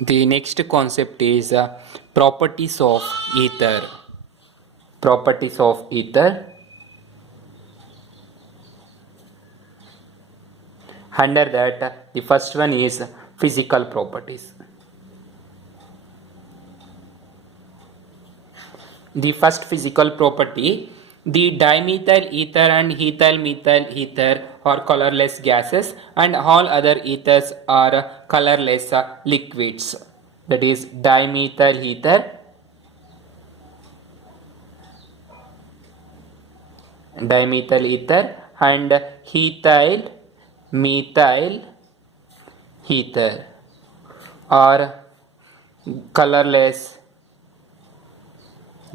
The next concept is properties of ether. Properties of ether. Under that, the first one is physical properties. The first physical property, the dimethyl ether and ethyl methyl ether are colorless gases and all other ethers are colorless liquids. That is dimethyl ether, and ethyl methyl ether are colorless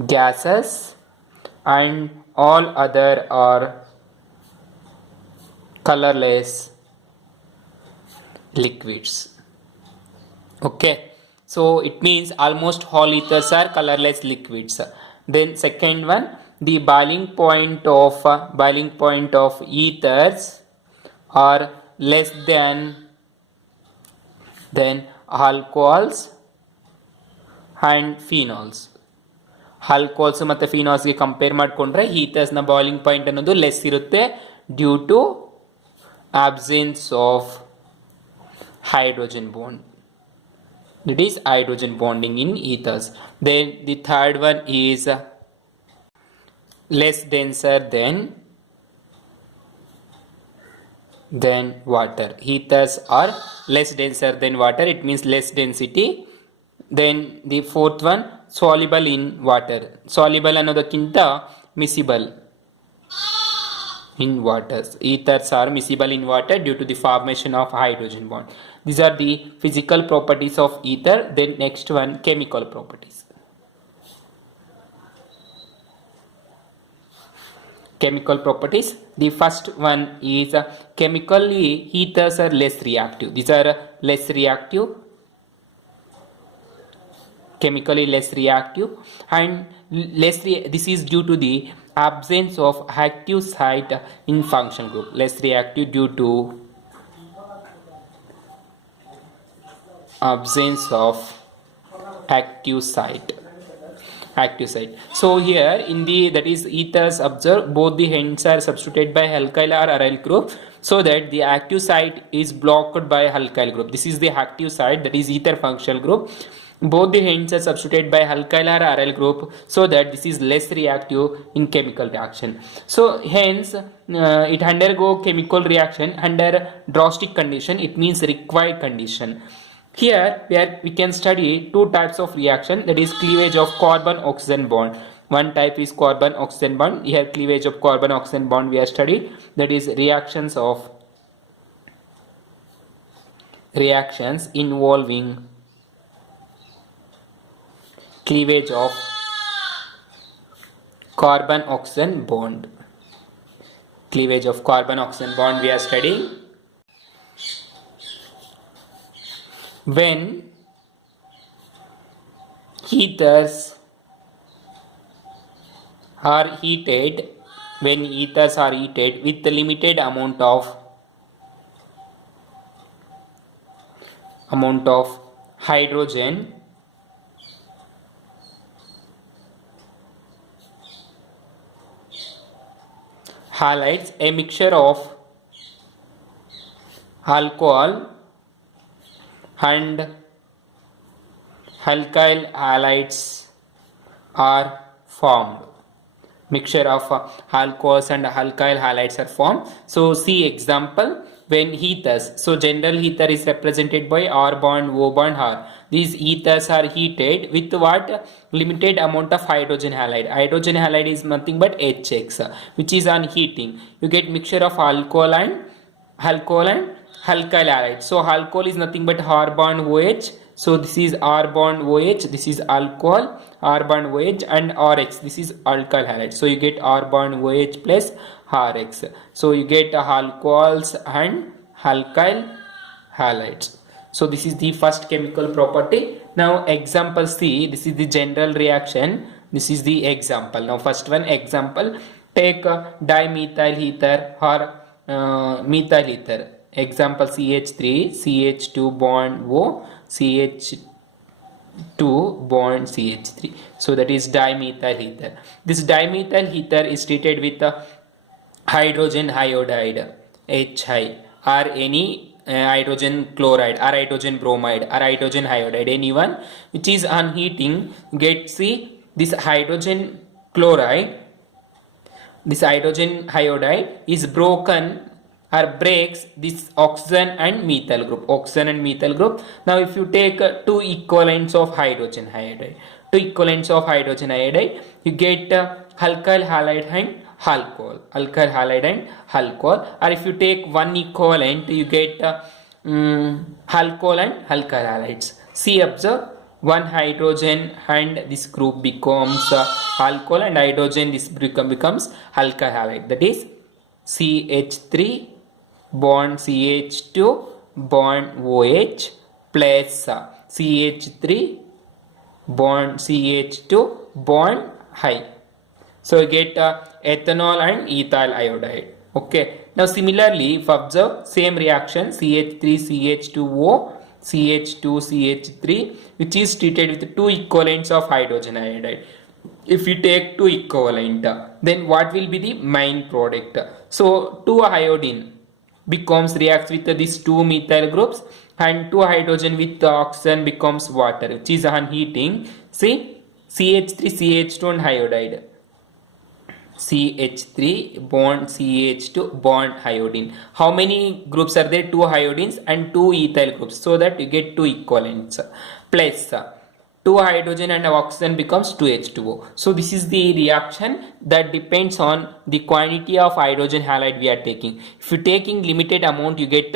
gases and all other are colorless liquids. Okay, so it means almost all ethers are colorless liquids. Then second one, the boiling point of ethers are less than alcohols and phenols. Alcohols ಮತ್ತು ಫಿನಾಲ್ಸ್ಗೆ compare ಮಾಡಿಕೊಂಡ್ರೆ ಈಥರ್ಸ್ನ boiling point ಅನ್ನೋದು less ಇರುತ್ತೆ due to absence of hydrogen bond. It is hydrogen bonding in ethers. Then the third one is less denser than water. Ethers are less denser than water. It means less density. Then the fourth one, soluble in water. Soluble ಅನ್ನೋದಕ್ಕಿಂತ miscible in waters. Ethers are miscible in water due to the formation of hydrogen bond. These are the physical properties of ether. Then next one, chemical properties. Chemical properties. The first one is chemically ethers are less reactive. These are less reactive. Chemically less reactive and this is due to the absence of active site in function group. Less reactive due to absence of active site. So here in the that is ethers, observe both the ends are substituted by alkyl or aryl group, so that the active site is blocked by alkyl group. This is the active site, that is ether functional group. Both the ends are substituted by alkyl or aryl group, so that this is less reactive in chemical reaction. So hence it undergo chemical reaction under drastic condition. It means required condition. Here we can study two types of reaction, that is cleavage of carbon oxygen bond. One type is carbon oxygen bond. Here cleavage of carbon oxygen bond we are studied, that is reactions involving cleavage of carbon oxygen bond. Cleavage of carbon oxygen bond we are studying. When ethers are heated with the limited amount of hydrogen halides, a mixture of alcohol and alkyl halides are formed. Mixture of alcohols and alkyl halides are formed. So see example, when ethers, so general ether is represented by R bond, O bond, R. These ethers are heated with what? Limited amount of hydrogen halide. Hydrogen halide is nothing but HX, which is on heating. You get mixture of alcohol and alkyl halide. So alcohol is nothing but R bond OH. So this is R bond OH, this is alcohol, R bond OH, and RX, this is alkyl halide. So you get R bond OH plus RX. So you get alcohols and alkyl halides. So this is the first chemical property. Now example C, this is the general reaction, this is the example. Now first one example, take dimethyl ether or methyl ether. Example CH3, CH2 bond O, CH 2 bond CH3. So that is dimethyl ether. This dimethyl ether is treated with hydrogen iodide HI or any hydrogen chloride or hydrogen bromide or hydrogen iodide, anyone which is on heating gets this hydrogen chloride, this hydrogen iodide is broken or breaks this oxygen and methyl group. Now if you take two equivalents of hydrogen iodide, you get alkyl halide and alcohol, or if you take one equivalent you get alcohol and alkyl halides. See, observe, one hydrogen and this group becomes alcohol, and hydrogen this becomes alkyl halide, that is CH3 bond CH2 bond OH plus CH3 bond CH2 bond I. So you get ethanol and ethyl iodide. Okay. Now similarly, if observe same reaction, CH3CH2O, CH2CH3, which is treated with two equivalents of hydrogen iodide. If we take two equivalent, then what will be the main product? So 2 iodine reacts with these two methyl groups, and 2 hydrogen with oxygen becomes water, which is on heating. See, CH3CH2 and iodide, CH3 bond CH2 bond iodine. How many groups are there? 2 iodines and 2 ethyl groups, so that you get 2 equivalents, plus 2 hydrogen and oxygen becomes 2H2O. So this is the reaction that depends on the quantity of hydrogen halide we are taking. If you are taking limited amount, you get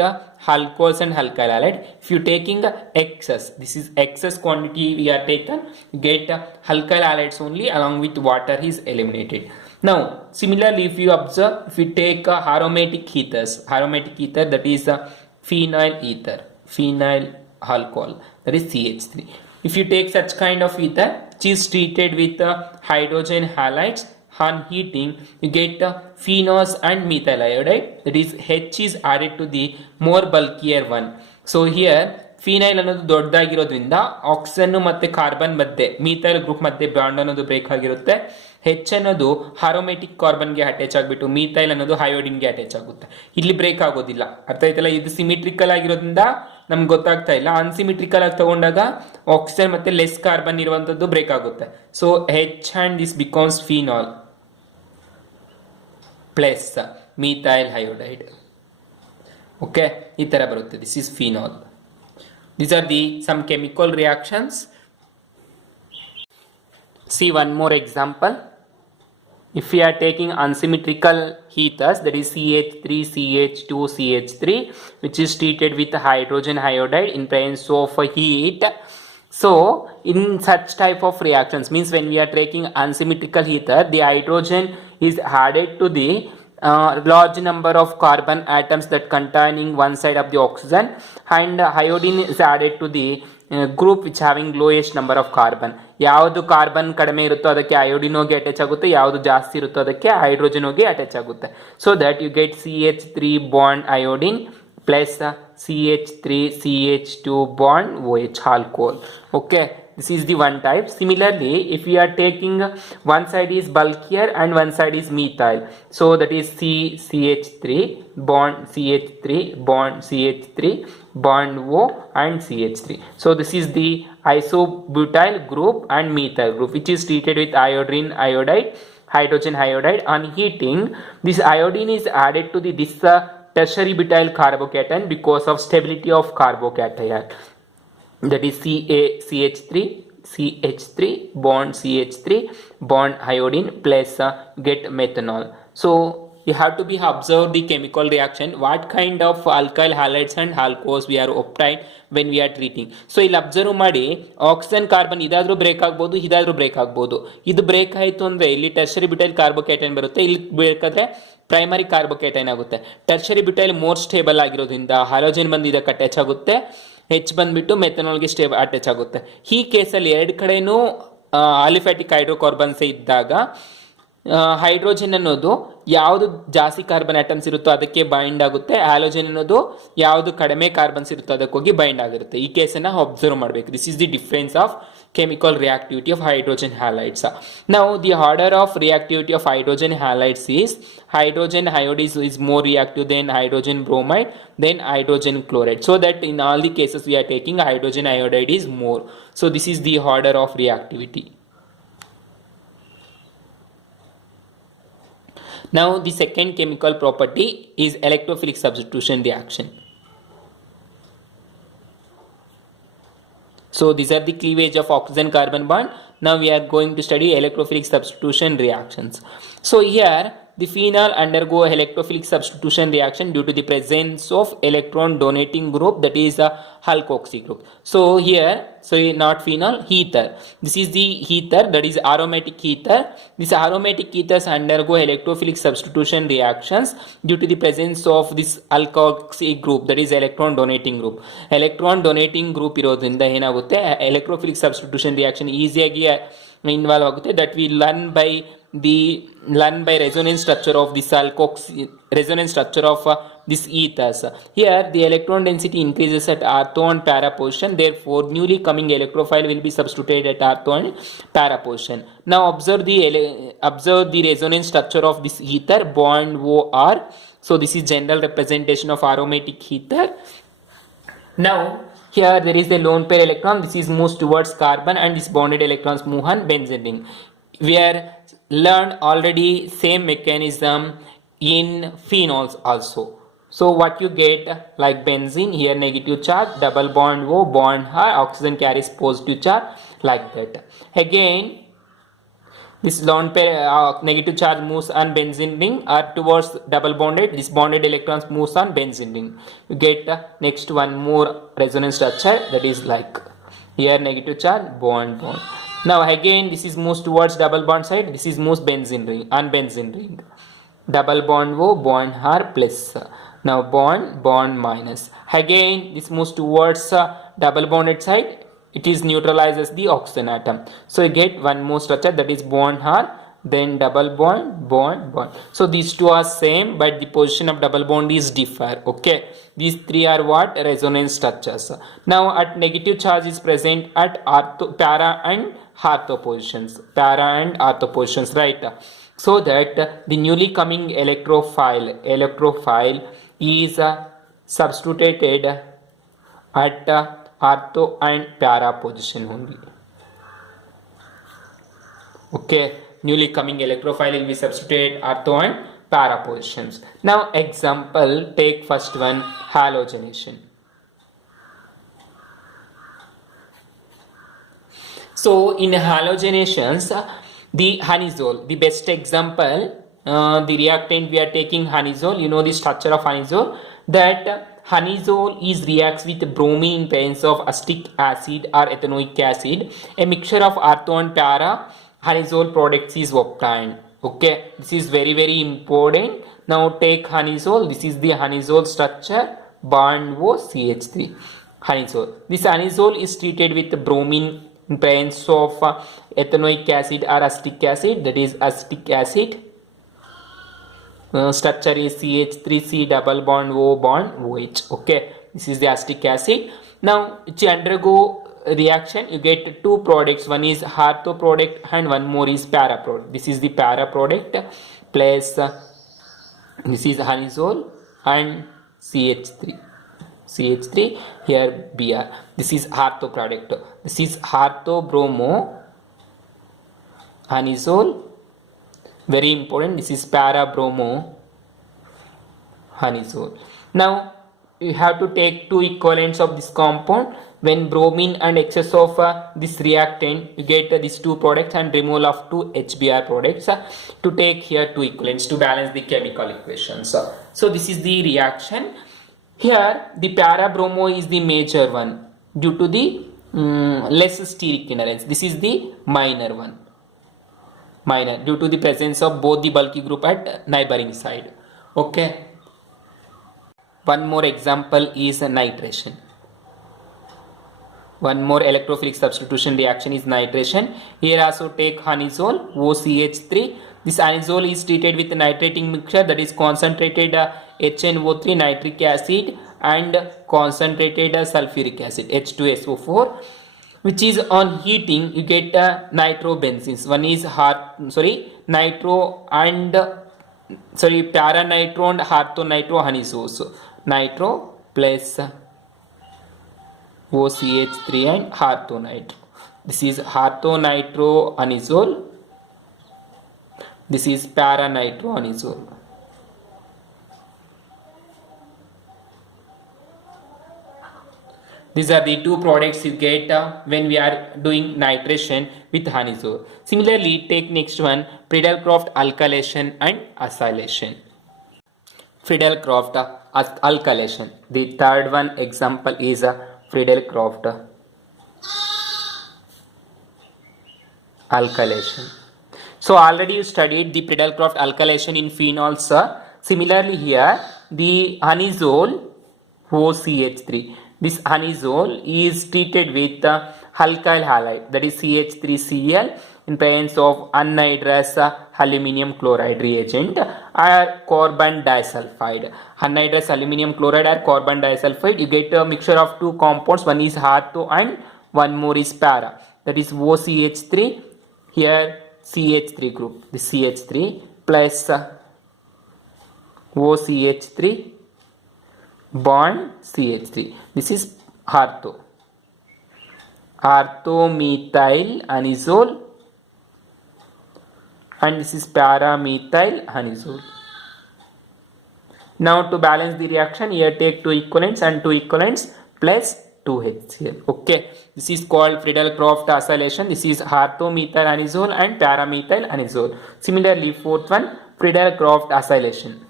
alcohols and alkyl halide. If you are taking excess, this is excess quantity we are taken, you get alkyl halides only, along with water is eliminated. Now similarly, if you observe, if you take aromatic ether, that is phenyl ether, phenyl alcohol, that is CH3. If you take such kind of ether which is treated with hydrogen halides, on heating you get phenols and methyl iodide, that is H is added to the more bulkier one. So here phenyl ಅನ್ನೋದು ದೊಡ್ಡದಾಗಿರೋದ್ರಿಂದ oxygen ಮತ್ತೆ carbon ಮಧ್ಯೆ methyl group ಮಧ್ಯೆ bond ಅನ್ನೋದು break ಆಗಿರುತ್ತೆ. ಹೆಚ್ ಅನ್ನೋದು aromatic ಕಾರ್ಬನ್ಗೆ attach ಆಗಿಬಿಟ್ಟು methyl ಅನ್ನೋದು ಹಯೋಡಿನ್ಗೆ attach ಆಗುತ್ತೆ. ಇಲ್ಲಿ ಬ್ರೇಕ್ ಆಗೋದಿಲ್ಲ, ಅರ್ಥ ಆಯ್ತಲ್ಲ. ಇದು ಸಿಮಿಟ್ರಿಕಲ್ ಆಗಿರೋದ್ರಿಂದ ನಮ್ಗೆ ಗೊತ್ತಾಗ್ತಾ ಇಲ್ಲ. ಅನ್ಸಿಮಿಟ್ರಿಕಲ್ ಆಗಿ ತಗೊಂಡಾಗ ಆಕ್ಸಿಜನ್ ಮತ್ತೆ ಲೆಸ್ ಕಾರ್ಬನ್ ಇರುವಂತದ್ದು ಬ್ರೇಕ್ ಆಗುತ್ತೆ. So H and this becomes phenol plus methyl iodide. Okay, ಈ ತರ ಬರುತ್ತೆ. This is phenol. These are some chemical reactions. See one more example. If we are taking unsymmetrical ethers, that is CH3, CH2, CH3, which is treated with hydrogen iodide in presence of heat. So in such type of reactions, means when we are taking unsymmetrical ether, the hydrogen is added to the large number of carbon atoms that containing one side of the oxygen, and iodine is added to the group which having lowest number of carbon. ಯಾವುದು carbon ಕಡಿಮೆ ಇರುತ್ತೋ ಅದಕ್ಕೆ iodine ಹೋಗಿ attach ಆಗುತ್ತೆ, ಯಾವುದು ಜಾಸ್ತಿ ಇರುತ್ತೋ ಅದಕ್ಕೆ ಹೈಡ್ರೋಜನ್ ಹೋಗಿ ಅಟ್ಯಾಚ್ ಆಗುತ್ತೆ. So that you get CH3 bond iodine plus CH3 CH2 bond OH alcohol. Okay, this is the one type. Similarly, if we are taking one side is bulkier and one side is methyl, so that is CH3 bond CH3 bond CH3 bond O and CH3. So this is the isobutyl group and methyl group, which is treated with iodine iodide, hydrogen iodide. On heating, this iodine is added to this tertiary butyl carbocation because of stability of carbocation. That is CH3 bond CH3 bond iodine plus get methanol. So you have to be observe the chemical reaction, what kind of alkyl halides and alcohols we are obtained when we are treating. So ಇಲ್ಲಿ observe ಮಾಡಿ, oxygen carbon ಇದಾದ್ರೂ break ಆಗ್ಬೋದು, ಇದಾದ್ರೂ break ಆಗ್ಬೋದು. ಇದು break ಆಯಿತು ಅಂದರೆ ಇಲ್ಲಿ tertiary butyl ಕಾರ್ಬೋಕೇಟೈನ್ ಬರುತ್ತೆ, ಇಲ್ಲಿ ಬೇಕಾದ್ರೆ ಪ್ರೈಮರಿ ಕಾರ್ಬೋಕೇಟೈನ್ ಆಗುತ್ತೆ. ಟರ್ಷರಿ ಬ್ಯೂಟೈಲ್ ಮೋರ್ ಸ್ಟೇಬಲ್ ಆಗಿರೋದ್ರಿಂದ ಹೈಡ್ರೋಜನ್ ಬಂದು ಇದಕ್ಕೆ ಅಟ್ಯಾಚ್ ಆಗುತ್ತೆ, ಹೆಚ್ ಬಂದ್ಬಿಟ್ಟು ಮೆಥನಾಲ್ಗೆ ಅಟ್ಯಾಚ್ ಆಗುತ್ತೆ. ಈ ಕೇಸಲ್ಲಿ ಎರಡು ಕಡೆನೂ ಆಲಿಫ್ಯಾಟಿಕ್ ಹೈಡ್ರೋಕಾರ್ಬನ್ಸ್ ಇದ್ದಾಗ ಹೈಡ್ರೋಜನ್ ಅನ್ನೋದು ಯಾವುದು ಜಾಸ್ತಿ ಕಾರ್ಬನ್ ಆಟಮ್ಸ್ ಇರುತ್ತೋ ಅದಕ್ಕೆ ಬೈಂಡ್ ಆಗುತ್ತೆ, ಹ್ಯಾಲೋಜನ್ ಅನ್ನೋದು ಯಾವುದು ಕಡಿಮೆ ಕಾರ್ಬನ್ಸ್ ಇರುತ್ತೋ ಅದಕ್ಕೆ ಹೋಗಿ ಬೈಂಡ್ ಆಗಿರುತ್ತೆ. ಈ ಕೇಸನ್ನು ಅಬ್ಸರ್ವ್ ಮಾಡಬೇಕು. This is the difference of chemical reactivity of hydrogen halides. Now the order of reactivity of hydrogen halides is hydrogen iodide is more reactive than hydrogen bromide, then hydrogen chloride. So that in all the cases we are taking hydrogen iodide is more. So this is the order of reactivity. Now the second chemical property is electrophilic substitution reaction. So these are the cleavage of oxygen carbon bond. Now we are going to study electrophilic substitution reactions. So here the phenol undergo electrophilic substitution reaction due to the presence of electron donating group, that is a alkoxy group. So here, not phenol, ether. This is the ether, that is aromatic ether. These aromatic ethers undergo electrophilic substitution reactions due to the presence of this alkoxy group, that is electron donating group. Electron donating group ಇರೋದ್ರಿಂದ ಏನಾಗುತ್ತೆ, electrophilic substitution reaction ಈಸಿಯಾಗಿ involve ಆಗುತ್ತೆ. that we learn by resonance structure of this resonance structure of this ethers. Here the electron density increases at ortho and para position, therefore newly coming electrophile will be substituted at ortho and para position. Now observe the resonance structure of this ether, bond OR. So this is general representation of aromatic ether. Now here there is a lone pair electron, this is moves towards carbon, and this bonded electrons move on benzene ring. We are learned already same mechanism in phenols also. So what you get, like benzene, here negative charge, double bond O, bond R, oxygen carries positive charge, like that. Again this lone pair negative charge moves on benzene ring or towards double bonded, this bonded electrons moves on benzene ring. You get next one more resonance structure, that is like here negative charge, bond. Now again this is moves towards double bond side, this is moves benzene ring on benzene ring, double bond O, bond R plus. Now bond minus. Again this moves towards double bonded side, it is neutralizes the oxygen atom. So you get one more structure, that is bond R, then double bond. So these two are same, but the position of double bond is differ. Okay, these three are what? Resonance structures. Now at negative charge is present at para and ortho positions, right? So that the newly coming electrophile is substituted at ortho and para position only. Okay, newly coming electrophile will be substituted ortho and para positions. Now example, take first one, halogenation. So in halogenations, the honeysol, the best example, the reactant we are taking honeysol. You know the structure of honeysol, that honeysol is reacts with bromine in presence of acetic acid or ethanoic acid. A mixture of ortho and para honeysol products is obtained. Okay, this is very very important. Now take honeysol. This is the honeysol structure, bond O, CH3, honeysol. This honeysol is treated with bromine in presence of ethanoic acid or acetic acid, that is acetic acid. Structure is CH3C double bond O, bond OH. Okay, this is the acetic acid. Now it undergo reaction, you get two products, one is ortho product and one more is para product. This is the para product plus this is honeysol and CH3 here Br. This is ortho product, this is ortho bromo honeysol, very important. This is para bromo honeysol. Now you have to take two equivalents of this compound. When bromine and excess of this reactant, you get these two products and removal of two HBr products to take here two equivalents to balance the chemical equations. So this is the reaction. Here the para bromo is the major one due to the less steric inerence. This is the minor one, due to the presence of both the bulky group at neighboring side. Okay, one more example is nitration. One more electrophilic substitution reaction is nitration. Here also take honeysol, OCH3. This anisole is treated with nitrating mixture, that is concentrated HNO3 nitric acid and concentrated sulfuric acid H2SO4, which is on heating you get nitrobenzenes. One is nitro and paranitro and orthonitro nitro plus OCH3 and orthonitro. This is orthonitro-anisole. This is paranitro-anisole. These are the two products you get when we are doing nitration with anisole. Similarly, take next one, Friedel-Crafts alkylation and acylation. Friedel-Crafts alkylation. The third one example is Friedel-Crafts alkylation. So already you studied the Friedel-Crafts alkylation in phenols. Similarly here the anisole OCH3. This anisole is treated with alkyl halide, that is CH3Cl, in presence of anhydrous aluminum chloride reagent or carbon disulfide. Anhydrous aluminum chloride or carbon disulfide, you get a mixture of two compounds, one is ortho and one more is para, that is OCH3, here CH3 group, the CH3 plus OCH3 bond CH3. This is ortho. Orthomethyl anisole, and this is paramethyl anisole. Now to balance the reaction, here take two equivalents and two equivalents plus 2HCl. Okay, this is called Friedel-Crafts acylation. This is orthomethyl anisole and paramethyl anisole. Similarly, fourth one, Friedel-Crafts acylation.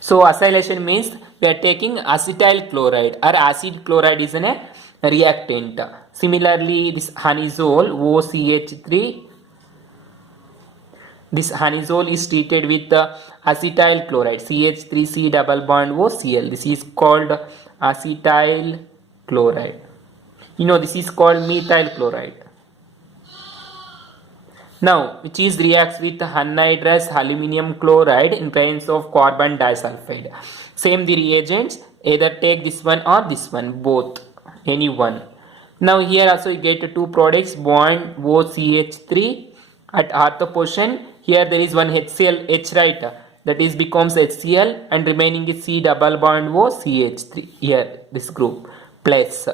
So acylation means we are taking acetyl chloride or acid chloride is a reactant. Similarly, this anisole OCH3, this anisole is treated with acetyl chloride CH3C double bond OCl. This is called acetyl chloride. You know, this is called methyl chloride. Now, which is reacts with anhydrous aluminum chloride in presence of carbon disulfide. Same the reagents, either take this one or this one, both, any one. Now here also you get two products, bond OCH3 at ortho position. Here there is one HCl, H right, that is becomes HCl, and remaining is C double bond OCH3. Here this group plus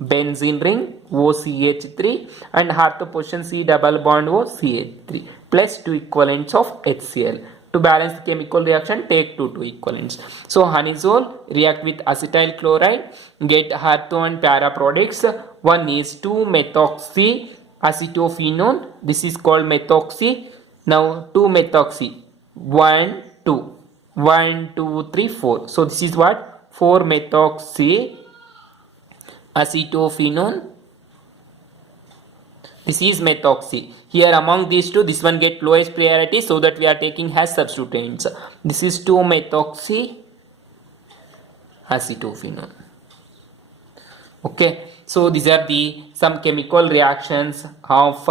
benzene ring OCH3 and ortho position C double bond OCH3 plus two equivalents of HCl. To balance the chemical reaction, take two equivalents. So anisole react with acetyl chloride, get ortho and para products. One is 2-methoxy acetophenone. This is called methoxy. Now 2-methoxy. 1, 2. 1, 2, 3, 4. So this is what? 4-methoxy acetophenone. This is methoxy. Here among these two, this one get lowest priority, so that we are taking as substituents. This is 2-methoxy acetophenone. Okay, so these are the some chemical reactions of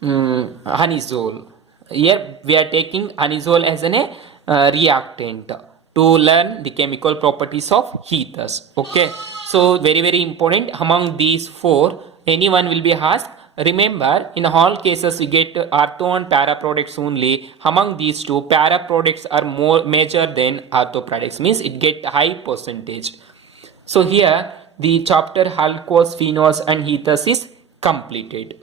anisole. Here we are taking anisole as an reactant to learn the chemical properties of ethers. Okay, so very important. Among these four, anyone will be asked. Remember, in all cases you get ortho and para products only. Among these two, para products are more major than ortho products, means it get high percentage. So here the chapter alcohols, phenols and ethers is completed.